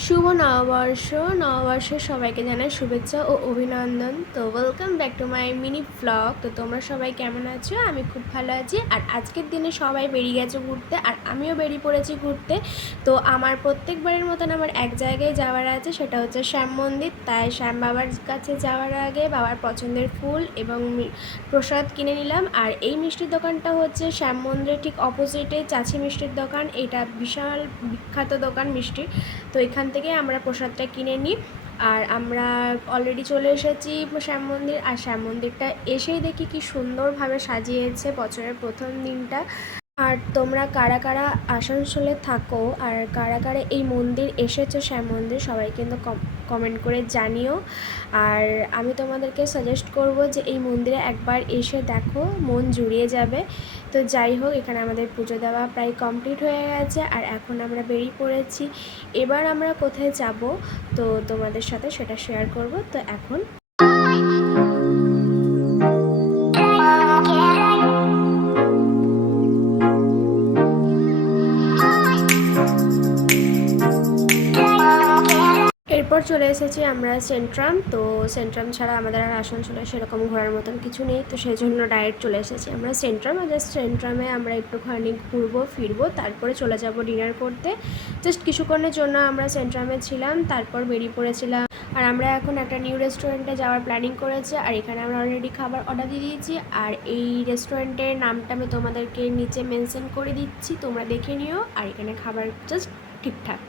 শুভ নববর্ষ। নববর্ষের সবাইকে জানাই শুভেচ্ছা ও অভিনন্দন। তো welcome back to my mini blog. তো তোমরা সবাই কেমন আছো? আমি খুব ভালো আছি। আর আজকের দিনে সবাই বেরিয়ে গেছে ঘুরতে, আর আমিও বেরিয়ে পড়েছি ঘুরতে। তো আমার প্রত্যেকবারের মতন আমার এক জায়গায় যাওয়ার আছে, সেটা হচ্ছে শ্যাম মন্দির। তাই শ্যাম বাবার কাছে যাওয়ার আগে বাবার পছন্দের ফুল এবং প্রসাদ কিনে নিলাম। আর এই মিষ্টির দোকানটা হচ্ছে শ্যাম মন্দিরের ঠিক অপোজিটে চাচি মিষ্টির দোকান। এটা বিশাল বিখ্যাত দোকান মিষ্টির। তো এখান থেকে আমরা প্রসাদটা কিনে নিই। আর আমরা অলরেডি চলে এসেছি শ্যাম মন্দির। আর শ্যাম মন্দিরটা এসেই দেখি কি সুন্দরভাবে সাজিয়েছে বছরের প্রথম দিনটা। আর তোমরা কারা কারা আসানসোলে থাকো আর কারা কারা এই মন্দির এসেছো শ্যাম মন্দির, সবাই কিন্তু কমেন্ট করে জানিও। আর আমি তোমাদেরকে সাজেস্ট করব যে এই মন্দিরে একবার এসে দেখো, মন জুড়িয়ে যাবে। তো যাই হোক, এখানে আমাদের পুজো দেওয়া প্রায় কমপ্লিট হয়ে গেছে, আর এখন আমরা বেরিয়ে পড়েছি। এবার আমরা কোথায় যাব তো তোমাদের সাথে সেটা শেয়ার করব। তো এখন এরপর চলে এসেছি আমরা সেন্ট্রাম। তো সেন্ট্রাম ছাড়া আমাদের আর আসানসোলে সেরকম ঘোরার মতন কিছু নেই, তো সেই জন্য ডাইরেক্ট চলে এসেছি আমরা সেন্ট্রাম। আর জাস্ট সেন্ট্রামে আমরা একটুখানি ঘুরবো ফিরবো, তারপরে চলে যাব ডিনার করতে। জাস্ট কিছুক্ষণের জন্য আমরা সেন্ট্রামে ছিলাম, তারপর বেরিয়ে পড়েছিলাম। আর আমরা এখন একটা নিউ রেস্টুরেন্টে যাওয়ার প্ল্যানিং করেছি, আর এখানে আমরা অলরেডি খাবার অর্ডার দিয়ে দিয়েছি। আর এই রেস্টুরেন্টের নামটা আমি তোমাদেরকে নিচে মেনশন করে দিচ্ছি, তোমরা দেখে নিও। আর এখানে খাবার জাস্ট ঠিকঠাক।